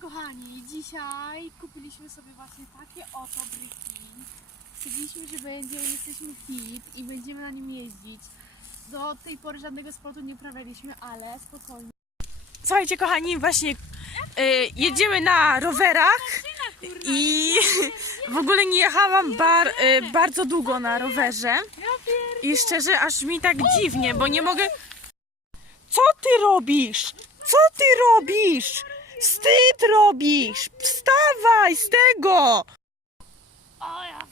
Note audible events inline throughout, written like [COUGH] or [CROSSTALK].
kochani, dzisiaj kupiliśmy sobie właśnie takie oto bryki. Stwierdziliśmy, że będziemy, jesteśmy fit i będziemy na nim jeździć. Do tej pory żadnego sportu nie uprawialiśmy, ale spokojnie. Słuchajcie, kochani, właśnie y, jedziemy na rowerach i [LAUGHS] w ogóle nie jechałam bar, y, bardzo długo na rowerze. I szczerze, aż mi tak dziwnie, bo nie mogę. Co ty robisz? Co ty robisz? Wstyd robisz! Wstawaj z tego! O ja.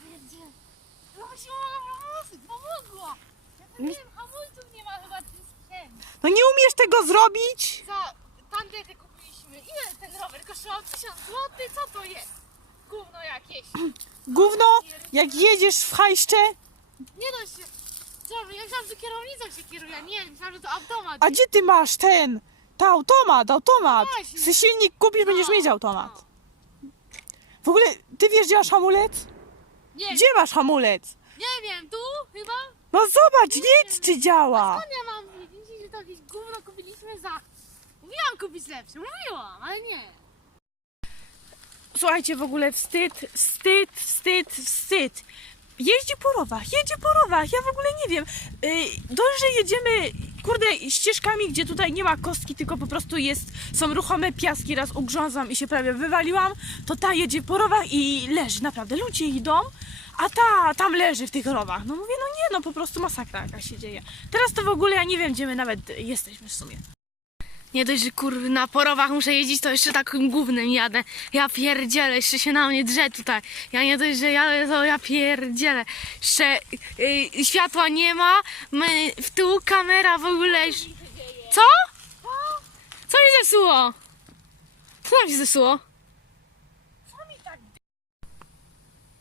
No się pomogło, pomogło. Ja to wiem, hamulców nie ma chyba sprzęt. No nie umiesz tego zrobić? Za tandety kupiliśmy. Ile ten rower kosztował? 1000 zł? Co to jest? Gówno jakieś. Gówno, jak jedziesz w hajście, Nie da się. Co, ja myślałam, że kierownicą się kieruje. Nie, myślałam, że to automat. a gdzie ty masz ten? Ta automat, automat. Właśnie. Chcesz silnik kupisz, będziesz No, mieć automat. W ogóle, ty wiesz, gdzie masz hamulec? Nie, Gdzie masz hamulec? nie wiem, tu chyba? No zobacz, nic czy działa. Skąd ja mam wiedzieć, że to jakieś gówno kupiliśmy za... Mówiłam kupić lepsze, mówiłam, ale nie. Słuchajcie, w ogóle wstyd, wstyd, wstyd, wstyd. Jeździ po rowach, jedzie po rowach, ja w ogóle nie wiem. Yy, dość, że jedziemy, kurde, ścieżkami, gdzie tutaj nie ma kostki, tylko po prostu jest, są ruchome piaski, raz ugrzązam i się prawie wywaliłam, to ta jedzie po rowach i leży, naprawdę, ludzie idą, a ta tam leży w tych rowach. No mówię, no nie, no po prostu masakra jakaś się dzieje. Teraz to w ogóle ja nie wiem, gdzie my nawet jesteśmy w sumie. Nie dość, że kurwa na porowach muszę jeździć, to jeszcze takim gównem jadę. Ja pierdzielę, jeszcze się na mnie drze tutaj. Ja nie dość, że jadę, to ja pierdzielę. Jeszcze y, światła nie ma, my, w tyłu kamera w ogóle. Co? Co mi zepsuło? Co tam się zepsuło? Co mi tak...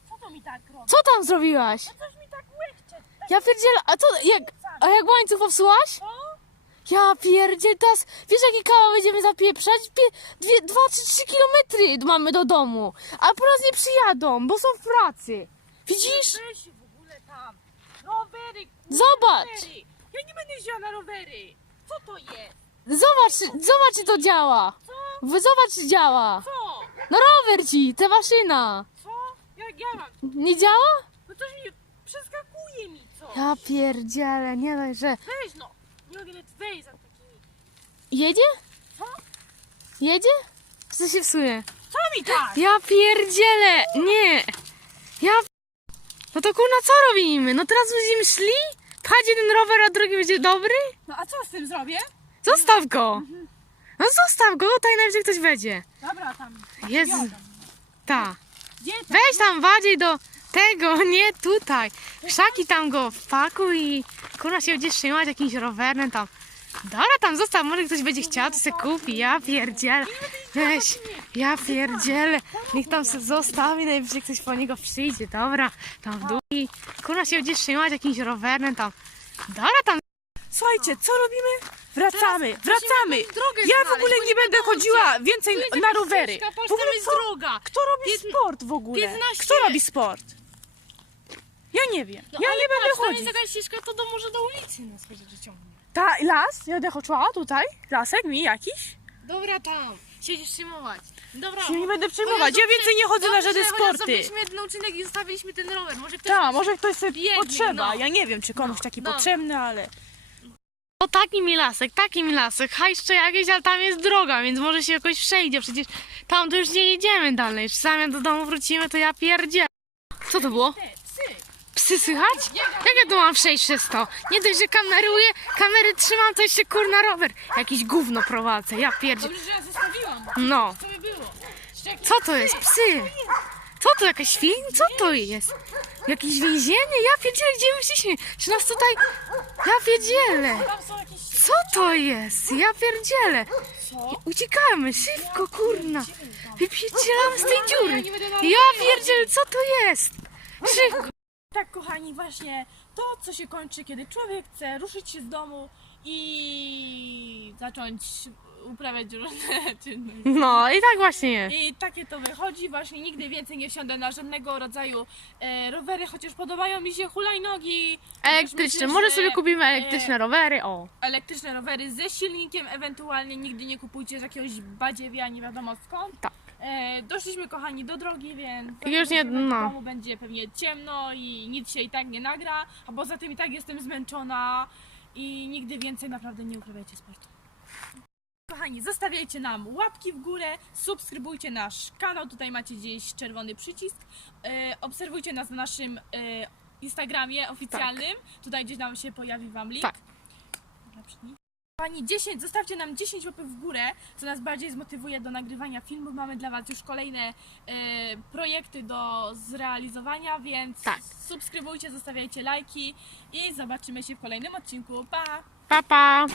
Co to mi tak robi? Co tam zrobiłaś? Coś mi tak łechcie. Ja pierdzielę, a co, jak, a jak łańcuch popsułaś? Ja pierdzielę, teraz wiesz jaki kawał będziemy zapieprzać? Pie, dwie, dwa czy trzy kilometry mamy do domu, a po nas nie przyjadą, bo są w pracy. Widzisz? Się w ogóle tam. Rowery, kurde, Zobacz. rowery. Ja nie będę jeździła na rowery. Co to jest? Zobacz, zobacz czy to działa. Co? Wy- Zobacz czy działa. Co? No rower ci, ta maszyna. Co? Jak ja mam? Nie działa? No coś mi przeskakuje mi co? Ja pierdzielę, nie dość, że... Weź no. Nie mogę nawet wejść za takimi. Jedzie? Co? Jedzie? Czy to się psuje? Co mi tak? Ja pierdzielę! Nie! Ja... No to kurna, co robimy? No teraz będziemy szli? Pchać jeden rower, a drugi będzie dobry? No a co z tym zrobię? Zostaw go! No zostaw go, tutaj najwyżej ktoś będzie. Dobra tam. Jadam. ta. Gdzie tam? Weź tam bardziej do tego, nie tutaj. Krzaki tam go wpakuj i kurna się będzie trzymać jakimś rowerem tam. Dobra, tam zostaw, może ktoś będzie chciał, to se kupi. Ja pierdzielę. Weź, ja pierdzielę. Niech tam se zostawi, najwyżej ktoś po niego przyjdzie. Dobra, tam w dół i kurna się będzie trzymać jakimś rowerem tam. Dobra, tam Słuchajcie, co robimy? Wracamy, wracamy. drogę Ja w znaleźć, ogóle bo nie nie będę wiadomo chodziła więcej na rowery. W ogóle co? droga. Kto robi sport w ogóle? 15. Kto robi sport? Ja nie wiem. No, ja ale nie będę patrz, tam chodzić. jest jakaś ścieżka, to do, może do ulicy nas będzie ciągnie. Ta las? Ja będę chodziła tutaj? Lasek mi jakiś? Dobra, tam. Siedzisz przyjmować. Dobra. Się nie będę O przejmować. Ja więcej nie chodzę na żadne sporty. Zrobiliśmy jeden odcinek i zostawiliśmy ten rower. Może ktoś... Tak, może ktoś sobie biegnie, potrzeba. no. Ja nie wiem, czy komuś No, taki dobra. potrzebny, ale... O taki mi lasek, taki mi lasek. Hajszcze jakieś, ale tam jest droga, więc może się jakoś przejdzie. Przecież tam to już nie jedziemy dalej. Czy sami do domu wrócimy, to ja pierdzielę. Co to było? Psy słychać? Jak ja tu mam przejść przez to? Nie dość, że kameruję, kamery trzymam, to jeszcze kurna rower. Jakiś gówno prowadzę, ja pierdzielę. Dobrze, że ja zostawiłam. No. Co by było? Co to jest? Psy! Co to, jakaś film? Co to jest? Jakieś więzienie? Ja pierdzielę, gdzie my jesteśmy? Czy nas tutaj... Ja pierdzielę! Tam są jakieś... Co to jest? Ja pierdzielę! Co? Uciekamy, szybko, kurna! Wypierdzielamy z tej dziury! będę na Ja pierdzielę, co to jest? Szybko! Tak, kochani, właśnie to, co się kończy, kiedy człowiek chce ruszyć się z domu i zacząć uprawiać różne [LAUGHS] czynności. No i tak właśnie jest. I takie to wychodzi, właśnie nigdy więcej nie wsiądę na żadnego rodzaju e, rowery, chociaż podobają mi się hulajnogi. Elektryczne, myślę, może że sobie kupimy elektryczne rowery, o. Elektryczne rowery ze silnikiem, ewentualnie nigdy nie kupujcie z jakiegoś badziewia, nie wiadomo skąd. Tak. E, doszliśmy kochani do drogi, więc Już nie- no. domu, będzie pewnie ciemno i nic się i tak nie nagra, a poza tym i tak jestem zmęczona i nigdy więcej naprawdę nie uprawiajcie sportu. Kochani, zostawiajcie nam łapki w górę, subskrybujcie nasz kanał, tutaj macie gdzieś czerwony przycisk. E, obserwujcie nas na naszym e, Instagramie oficjalnym, tutaj gdzieś nam się pojawi Wam link. Tak. Dobra, przytnij. Kochani, 10, zostawcie nam 10 łapek w górę, co nas bardziej zmotywuje do nagrywania filmów. Mamy dla Was już kolejne e, projekty do zrealizowania, więc Tak. subskrybujcie, zostawiajcie lajki i zobaczymy się w kolejnym odcinku. Pa! Pa, pa.